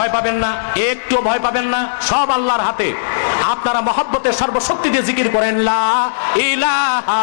ভয় পাবেন না একটু ভয় পাবেন না, সব আল্লাহর হাতে। আপনারা মহব্বতের সর্বশক্তি দিয়ে জিকির করেন, লা ইলাহা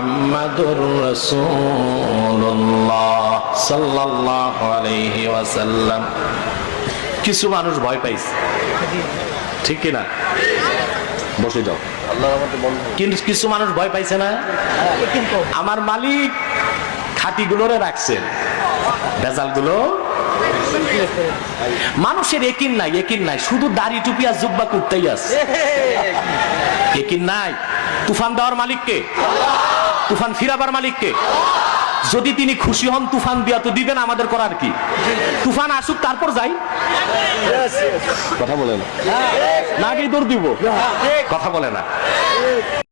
কিছু মানুষ ভয় পাইছে। ঠিক কি না? বসে যাও। কিন্তু কিছু মানুষ ভয় পাইছে না? আমার মালিক খাটিগুলোরে রাখছেন ভেজালগুলো। মানুষের একিন নাই একিন নাই। শুধু দাড়ি টুপিয়া জুব্বা কুটতেই আছে। একিন নাই। তুফান দেওয়ার মালিককে। আল্লাহ তুফান ফিরাবার মালিককে। যদি তিনি খুশি হন তুফান দিয়া তো দিবেন আমাদের করার কি? তুফান আসুক তারপর যাই। কথা বলে না না দৌড় দিব। কথা বলে না।